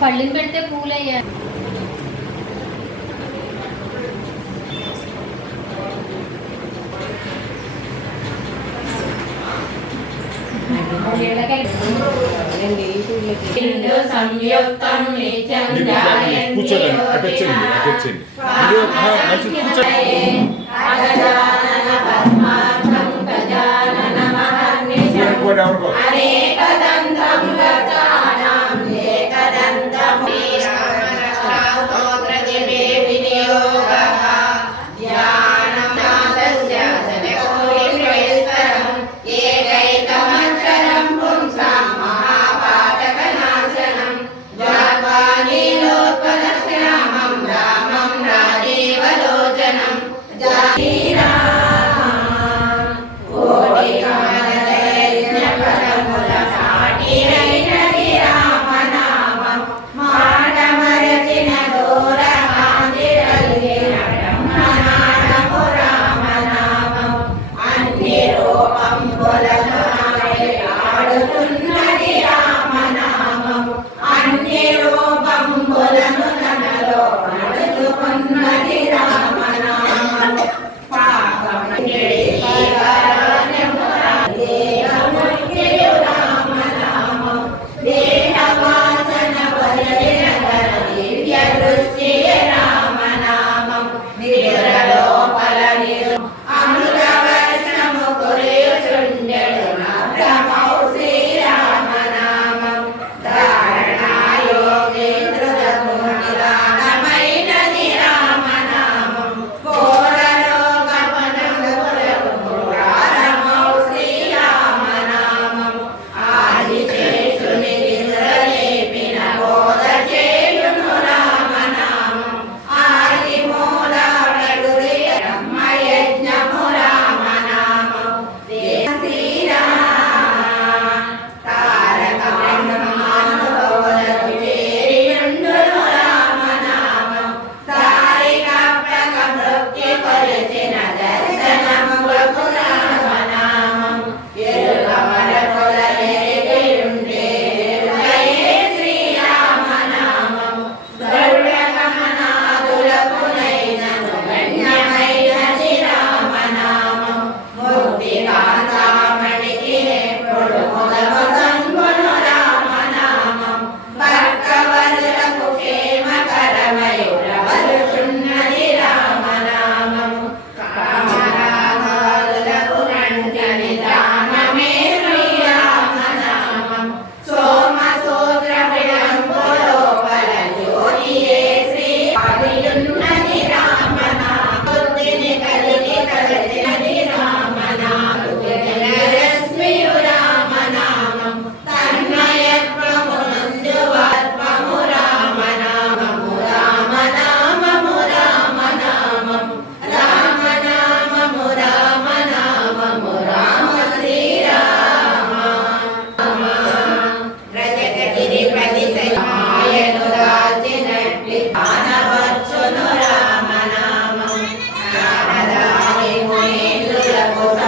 పళ్ళిని పెడితే పూలు అయ్యారు కూర్చోండి అటు వచ్చేయండి అటు వచ్చేయండి. కూర్చోండి Daddy.